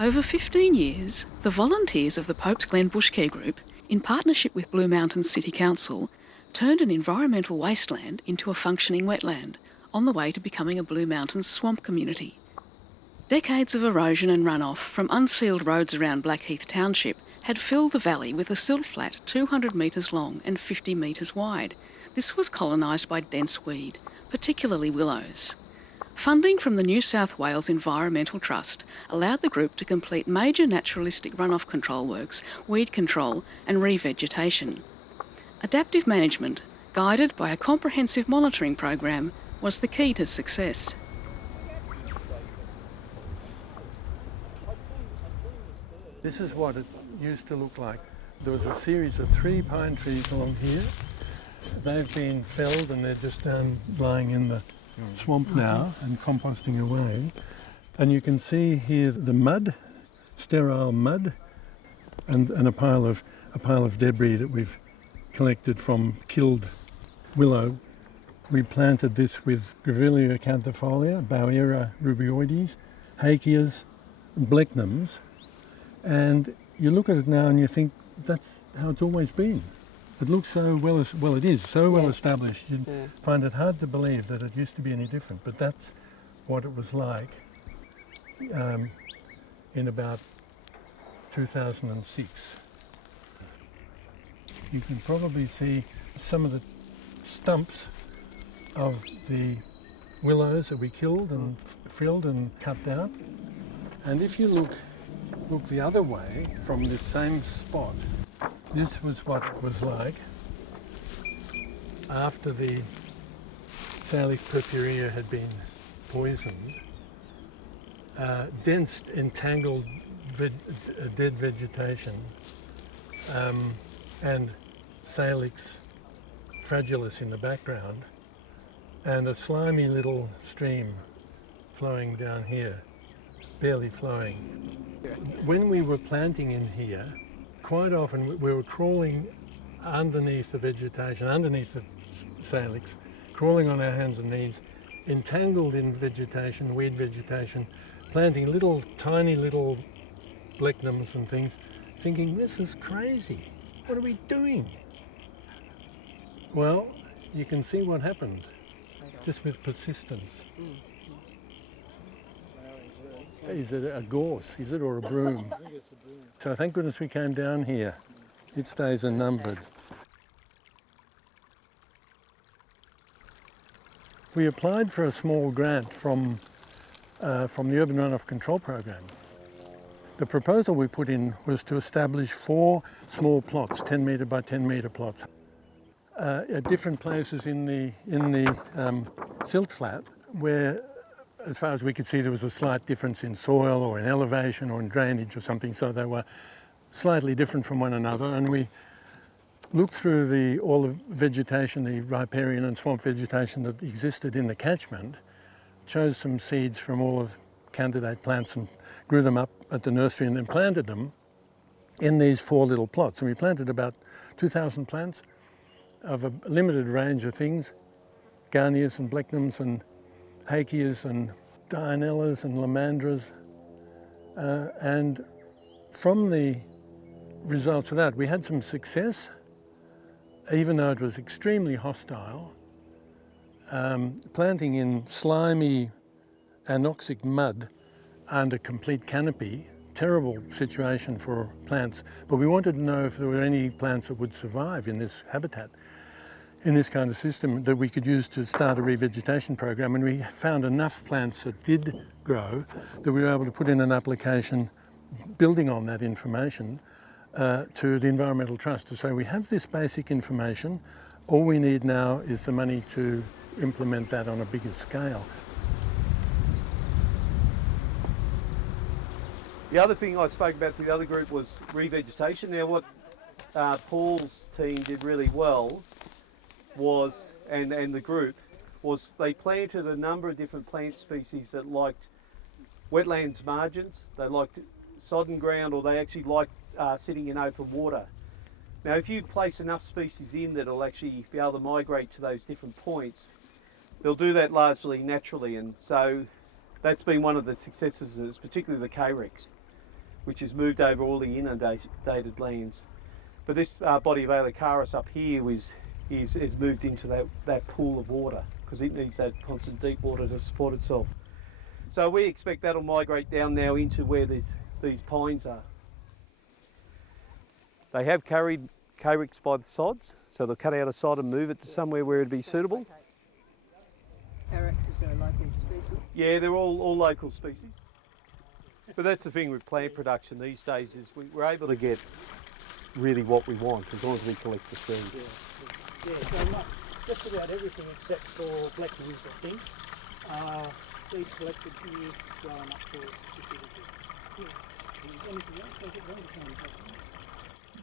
Over 15 years, the volunteers of the Popes Glen Bushcare Group, in partnership with Blue Mountains City Council, turned an environmental wasteland into a functioning wetland, on the way to becoming a Blue Mountains swamp community. Decades of erosion and runoff from unsealed roads around Blackheath Township had filled the valley with a silt flat 200 metres long and 50 metres wide. This was colonised by dense weed, particularly willows. Funding from the New South Wales Environmental Trust allowed the group to complete major naturalistic runoff control works, weed control and revegetation. Adaptive management, guided by a comprehensive monitoring program, was the key to success. This is what it used to look like. There was a series of 3 pine trees along here. They've been felled and they're just lying in the swamp now and composting away. And you can see here the mud, sterile mud, and a pile of debris that we've collected from killed willow. We planted this with Grevillea acanthofolia, Bowera rubeoides, Hakeas, Blechnums. And you look at it now and you think that's how it's always been. It looks so it is so well established. You find it hard to believe that it used to be any different, but that's what it was like in about 2006. You can probably see some of the stumps of the willows that we killed and filled and cut down. And if you look the other way from this same spot, this was what it was like after the Salix purpurea had been poisoned. Dense, entangled dead vegetation and Salix fragilis in the background, and a slimy little stream flowing down here, barely flowing. When we were planting in here, quite often we were crawling underneath the vegetation, underneath the Salix, crawling on our hands and knees, entangled in vegetation, weed vegetation, planting tiny little Blechnums and things, thinking, this is crazy. What are we doing? Well, you can see what happened, just with persistence. Is it a gorse, is it, or a broom? I think it's a broom. So thank goodness we came down here. Its days are numbered. We applied for a small grant from the Urban Runoff Control Program. The proposal we put in was to establish 4 small plots, 10 metre by 10 metre plots, at different places in the silt flat, where, as far as we could see, there was a slight difference in soil or in elevation or in drainage or something, so they were slightly different from one another. And we looked through all the vegetation, the riparian and swamp vegetation that existed in the catchment, chose some seeds from all of candidate plants and grew them up at the nursery and then planted them in these 4 little plots. And we planted about 2,000 plants of a limited range of things, Garnias and Blechnums and Hakeas and Dianellas and Lomandras. And from the results of that, we had some success, even though it was extremely hostile. Planting in slimy anoxic mud under complete canopy, terrible situation for plants, but we wanted to know if there were any plants that would survive in this habitat, in this kind of system, that we could use to start a revegetation program. And we found enough plants that did grow that we were able to put in an application building on that information to the Environmental Trust to say, we have this basic information, all we need now is the money to implement that on a bigger scale. The other thing I spoke about to the other group was revegetation. Now what Paul's team did really well was, and the group, was they planted a number of different plant species that liked wetlands margins, they liked sodden ground, or they actually liked sitting in open water. Now if you place enough species in that will actually be able to migrate to those different points, they'll do that largely naturally, and so that's been one of the successes, is particularly the Carex. which has moved over all the inundated lands. But this body of Aelocaris up here is moved into that pool of water because it needs that constant deep water to support itself. So we expect that'll migrate down now into where these pines are. They have carried carex by the sods, so they'll cut out a sod and move it to somewhere where it'd be suitable. Carex is a local species? Yeah, they're all local species. But that's the thing with plant production these days is we're able to get really what we want as long as we collect the seed. Yeah, so just about everything except for black wisdom thing. Seeds collected here, grown up for specifically. Anything else? Make it very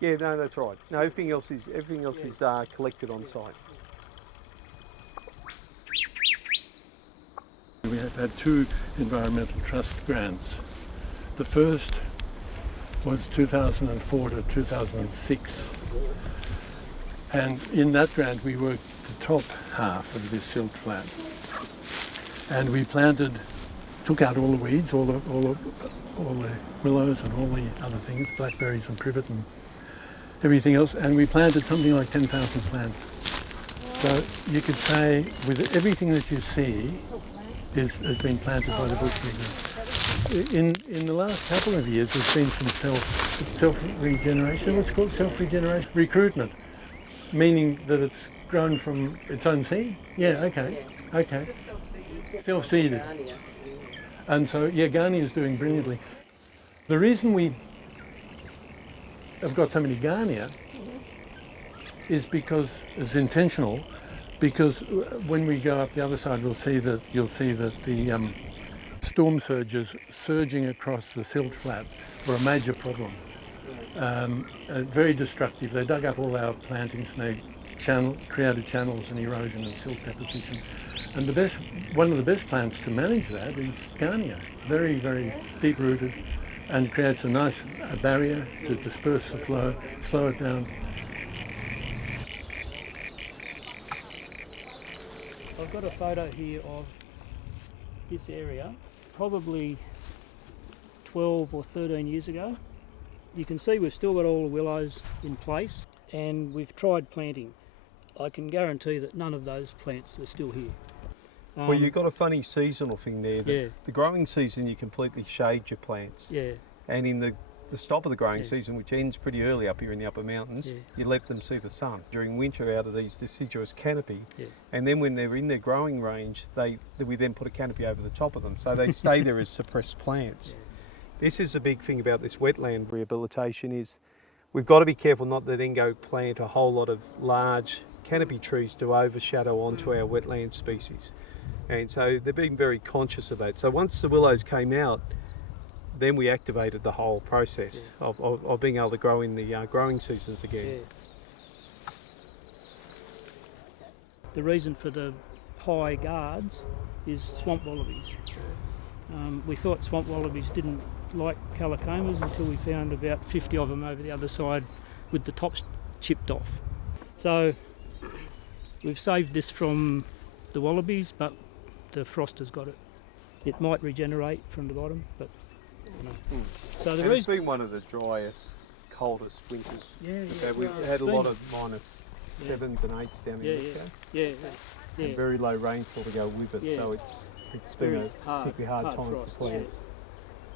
Yeah, no, that's right. No, everything else is collected on site. We have had 2 environmental trust grants. The first was 2004 to 2006, and in that grant we worked the top half of this silt flat, and we took out all the weeds, all the willows and all the other things, blackberries and privet and everything else, and we planted something like 10,000 plants. So you could say with everything that you see has been planted by the Bushcare Group. In the last couple of years there's been some self-regeneration, what's called self-regeneration? Recruitment, meaning that it's grown from its own seed? Yeah, okay. Self-seeded. And so, yeah, Ghania is doing brilliantly. The reason we have got so many Ghania is because it's intentional, because when we go up the other side you'll see that the storm surges surging across the silt flat were a major problem. Very destructive. They dug up all our plantings and they created channels and erosion and silt deposition. And one of the best plants to manage that is Ghania. Very, very deep rooted and creates a nice barrier to disperse the flow, slow it down. I've got a photo here of this area, probably 12 or 13 years ago. You can see we've still got all the willows in place and we've tried planting. I can guarantee that none of those plants are still here. Well, you've got a funny seasonal thing there. Yeah. The growing season you completely shade your plants. Yeah. And in the stop of the growing season, which ends pretty early up here in the upper mountains, you let them see the sun during winter out of these deciduous canopy. Yeah. And then when they're in their growing range, we then put a canopy over the top of them. So they stay there as suppressed plants. Yeah. This is a big thing about this wetland rehabilitation is we've got to be careful not to then go plant a whole lot of large canopy trees to overshadow onto our wetland species. And so they've been very conscious of that. So once the willows came out, then we activated the whole process of being able to grow in the growing seasons again. Yeah. The reason for the high guards is swamp wallabies. We thought swamp wallabies didn't like calicomas until we found about 50 of them over the other side with the tops chipped off. So we've saved this from the wallabies, but the frost has got it. It might regenerate from the bottom, but you know. So the it's been one of the driest, coldest winters. We've had a lot of -7s and 8s down in Lithgow. And very low rainfall to go with it, so it's been a particularly hard time for plants.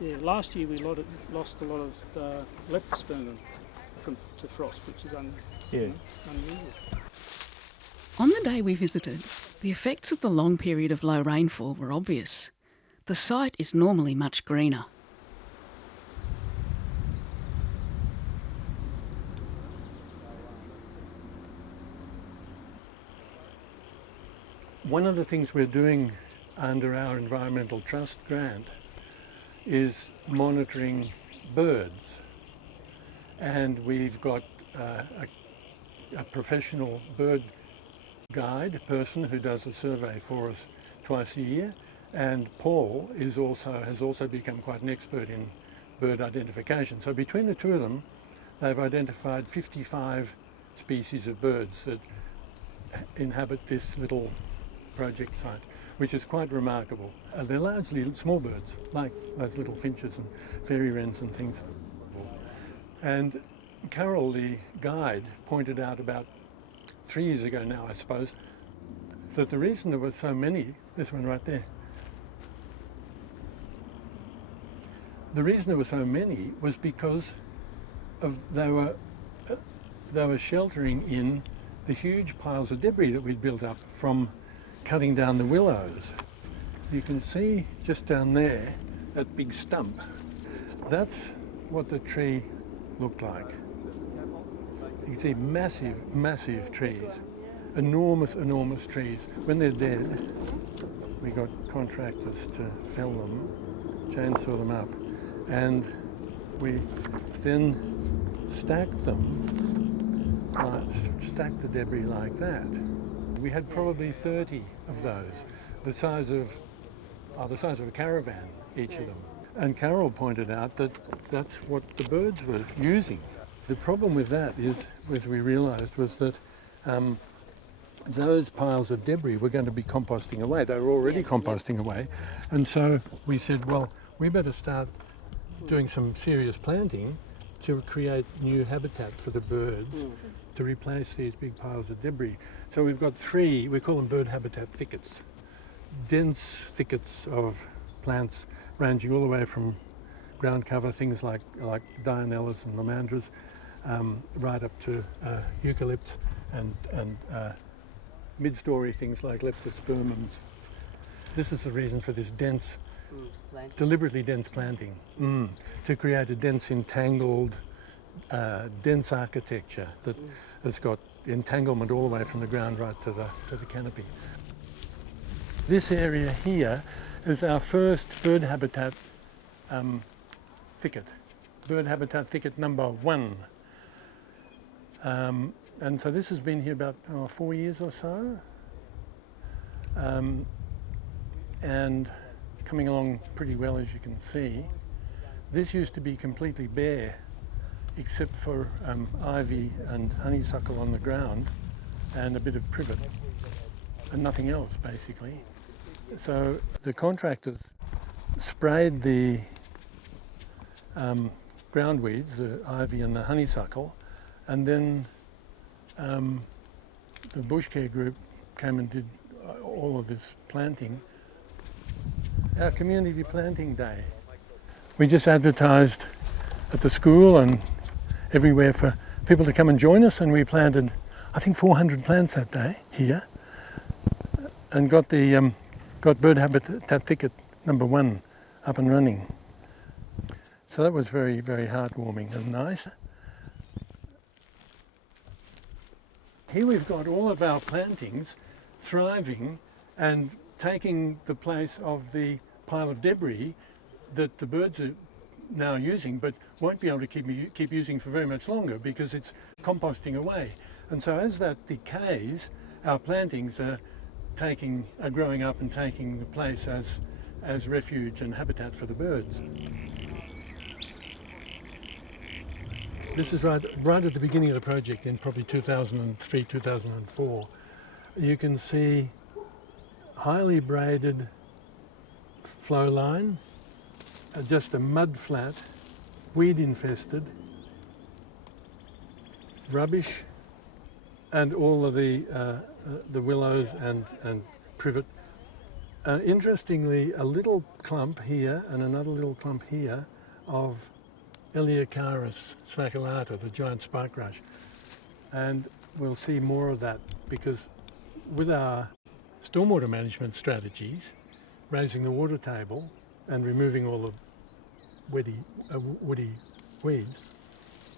Yeah, last year we lost a lot of leptospermum to frost, which is unusual. On the day we visited, the effects of the long period of low rainfall were obvious. The site is normally much greener. One of the things we're doing under our Environmental Trust grant is monitoring birds. And we've got a professional bird guide person who does a survey for us twice a year, and Paul has also become quite an expert in bird identification. So between the two of them, they've identified 55 species of birds that inhabit this little project site. which is quite remarkable. They're largely small birds, like those little finches and fairy wrens and things. And Carol, the guide, pointed out about 3 years ago now, I suppose, that the reason there were so many, this one right there, the reason there were so many was because they were sheltering in the huge piles of debris that we'd built up from cutting down the willows. You can see just down there, that big stump. That's what the tree looked like. You can see massive, massive trees. Enormous, enormous trees. When they're dead, we got contractors to fell them, chainsaw them up, and we then stacked them, stacked the debris like that. We had probably 30 of those, the size of a caravan, each of them. And Carol pointed out that that's what the birds were using. The problem with that is, as we realised, was that those piles of debris were going to be composting away. They were already composting away. And so we said, well, we better start doing some serious planting to create new habitat for the birds to replace these big piles of debris. So we've got 3, we call them bird habitat thickets, dense thickets of plants ranging all the way from ground cover, things like dianellas and lomandras, right up to eucalypt and mid-story things like leptospermums. This is the reason for this dense, deliberately dense planting, to create a dense, entangled, dense architecture that has got entanglement all the way from the ground right to the canopy. This area here is our first bird habitat thicket, bird habitat thicket number 1. And so this has been here about 4 years or so, and coming along pretty well, as you can see. This used to be completely bare, except for ivy and honeysuckle on the ground and a bit of privet and nothing else, basically. So the contractors sprayed the ground weeds, the ivy and the honeysuckle, and then the Bushcare Group came and did all of this planting. Our community planting day. We just advertised at the school and everywhere for people to come and join us, and we planted, I think, 400 plants that day here, and got the bird habitat thicket number 1 up and running. So that was very, very heartwarming and nice. Here we've got all of our plantings thriving and taking the place of the pile of debris that the birds are now using, but won't be able to keep using for very much longer because it's composting away. And so as that decays, our plantings are growing up and taking the place as refuge and habitat for the birds. This is right at the beginning of the project in probably 2003, 2004. You can see highly braided flow line, just a mud flat, weed infested, rubbish, and all of the willows and privet. Interestingly, a little clump here and another little clump here of Eleocharis svaculata, the giant spike rush. And we'll see more of that because with our stormwater management strategies, raising the water table and removing all the woody weeds,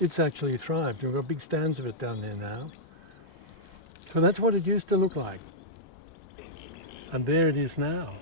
it's actually thrived. We've got big stands of it down there now. So that's what it used to look like. And there it is now.